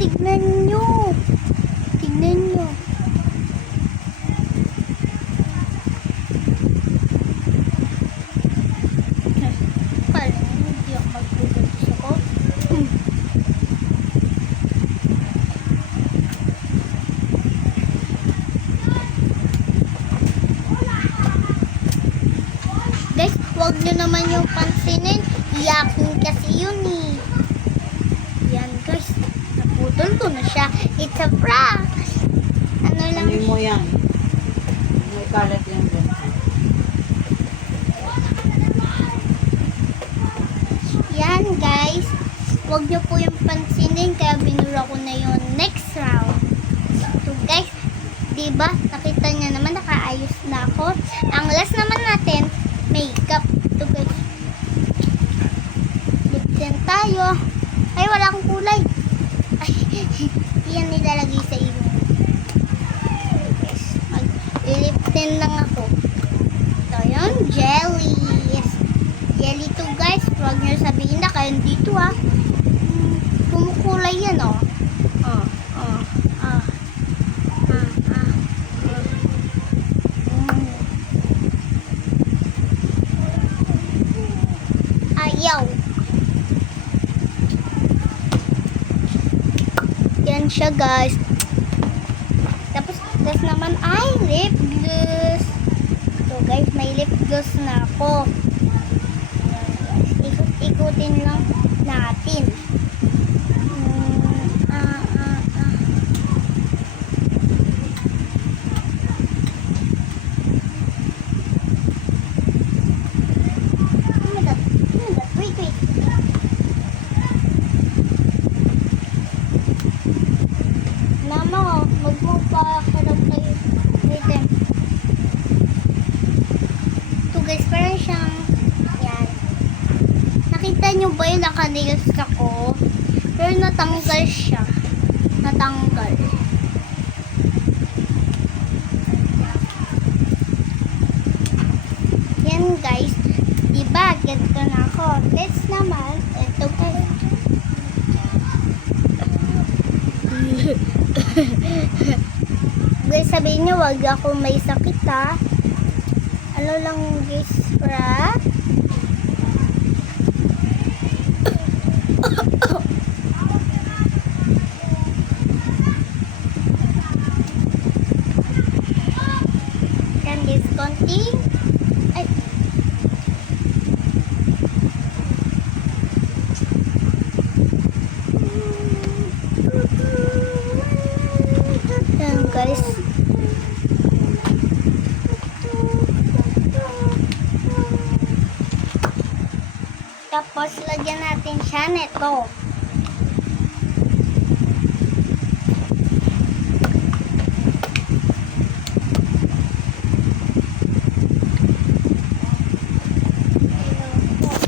tignan nyo. Tignan nyo. Kala nyo, hindi ako magpupuntos ako. Guys, huwag nyo naman yung pansinin. Iyakin kasi yun eh. Yan guys, naputol ko na siya. It's a prank. Ano lang? Ano mo yan? May kalat yan dyan. Yan guys, huwag nyo po yung pansinin. Kaya binura ko na yung next round. So guys, diba? Nakita niya naman, nakaayos na ako. Ang last naman natin, makeup. Ito guys. Lip tint tayo. Ay, wala akong kulay. Ay, yan nilalagay sa iyo. Guys, mag-lip tint lang ako. Ito yung jelly. Jelly to guys. Huwag nyo sabihin na kayo dito ah. Kumukulay yan oh. Ayaw. Yan siya guys. Tapos naman ay lip gloss. So guys, may lip gloss na ako. Ikot-ikutin lang natin. Wait. Mama, magmupakalam kayo. Wait eh. Ito guys, parang siyang yan. Nakita nyo ba yung naka-nails ako? Pero natanggal siya. Natanggal. Yan guys. Diba? Get ko na ako. Next naman, ito guys. Guys, sabihin nyo, wag ako may sakit ha. Ano lang guys, pra? Yan guys, konting. Ay. Yan guys. Tapos lagyan natin siya nito.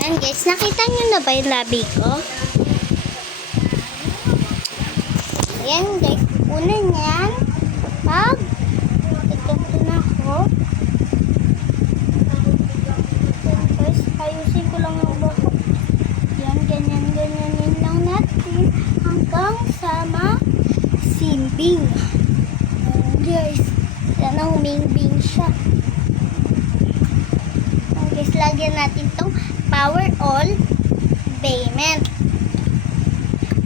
Yan guys, nakita nyo na ba yung labi ko? Ayan guys, una niyan, pag ito na ako. Ayan guys, ayusin ko lang yung buhok. Yan, ganyan lang natin hanggang sa masimbing. Ayan guys, yan ang humingbing siya. Ayan guys, lagyan natin tong Power All Bayment.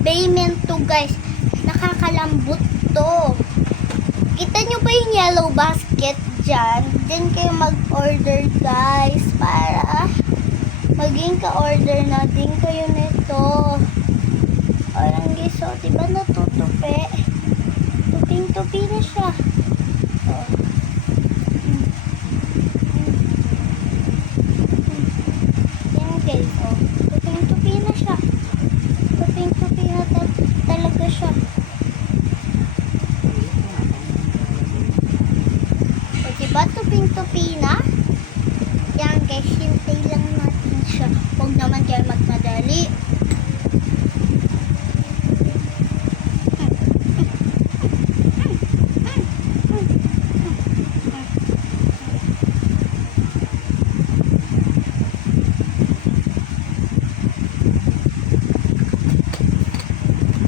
Bayment to guys. Nakakalambot to. Kita nyo ba yung yellow basket dyan? Dyan kayo mag-order guys para maging ka-order natin kayo nito. Ayan guys, so diba natutupi? Tuping-tupi na siya. Oh. Ayan guys, oh. Tuping-tupi na siya. Tuping-tupi na talaga siya. So, diba tuping-tupi na? Yan guys, hintay lang natin siya. Huwag naman kayo magmadali.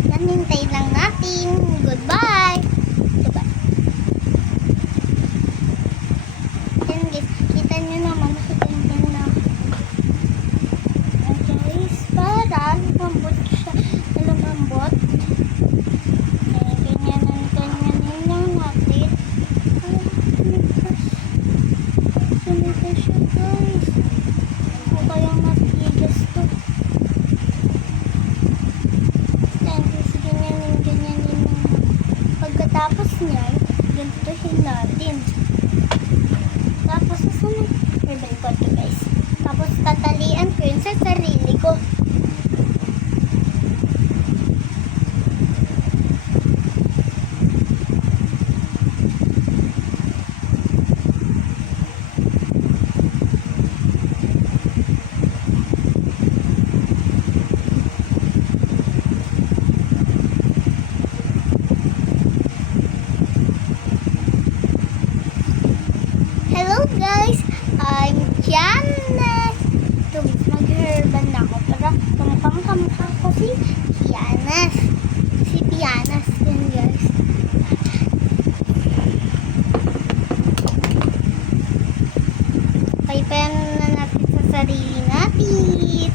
Yan, hintay lang natin. Goodbye! Goodbye. Yan guys, kita nyo naman, nakaganda na. Ayan guys, para lumambot siya. Lumambot. Ayan, ganyan lang natin. Sumigas siya guys. O kayang matigas to. Ayan guys, ganyan lang. Pagkatapos niyan, gantuhin natin. Tapos susunod. Ribbon ko to guys. Tapos tatalian ko yun sa sarili ko. Hello guys, I'm Janice. Mag-herban na ako para kamukha ko si Janice. Si Janice yun guys. Paypayan na natin sa sarili natin.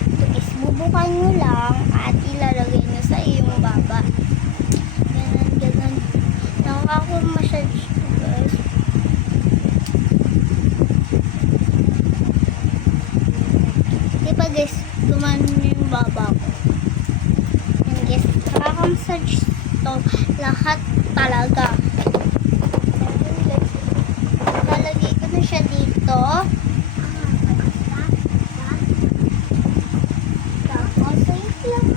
Ito is bubukan nyo lang at ilalagay nyo sa iyong baba. Ganun. Nakaka-massage to guys. Diba guys, gumanon nyo yung baba ko. Yan guys, nakaka-massage to lahat talaga. Yan guys, lalagay ko na siya dito. Tapos, wait lang.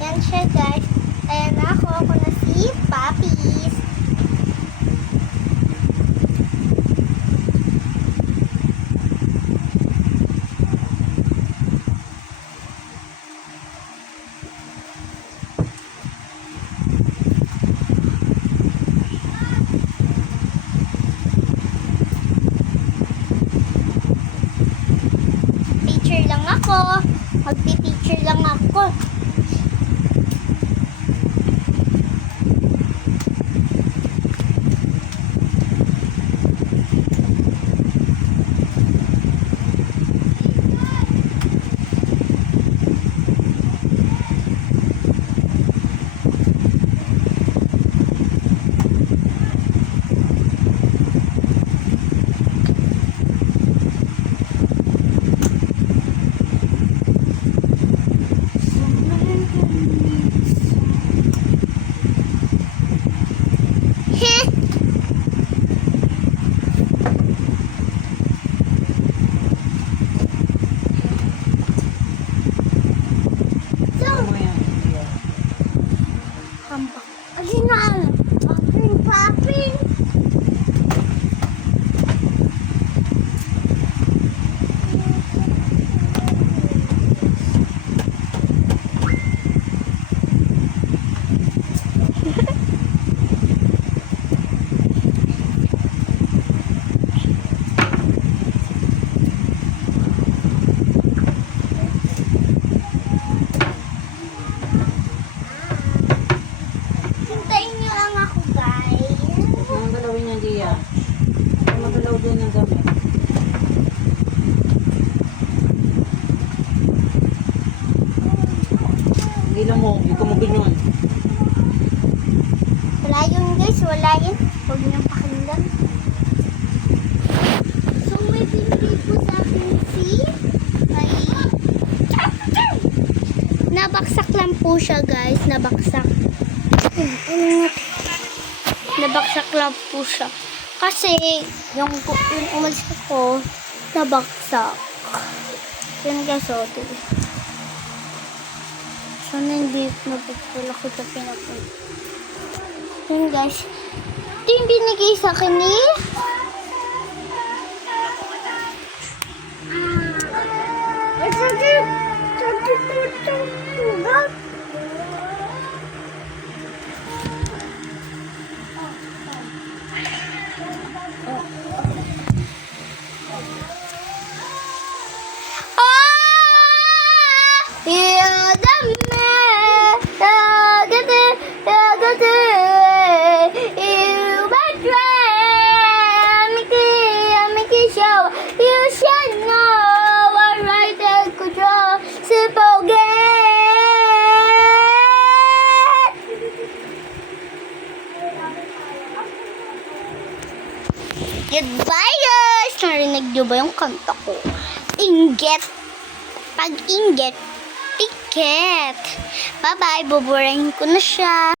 Yan siya guys. Ayan na ako. Ako na si Papis. Picture lang ako. Magpi-picture lang ako. Ano yan? Hambak. Ayun na. Papin. Hintayin niyo lang ako guys. Anong galawin niya, Gia? Magalaw din ng gamit. Hindi lang mo, hindi ko mabinyon. Wala yun guys, wala yun. Huwag niyong pakinggan. So may binigay po sa akin si nabaksak lang po siya guys. Nabaksak. Nabaksak lang po siya. Kasi yung umalis ko, nabaksak. Yan guys, o. Sana hindi napagpula ko sa pinapunta. Yan guys. Ito yung binigay sa akin ni madami. You betray. Make it show. You should know what right and control. Forget. Goodbye guys! Narinig niyo ba yung kanta ko? Inggit. Pag inggit, tiket. Bye-bye. Buburahin ko na siya.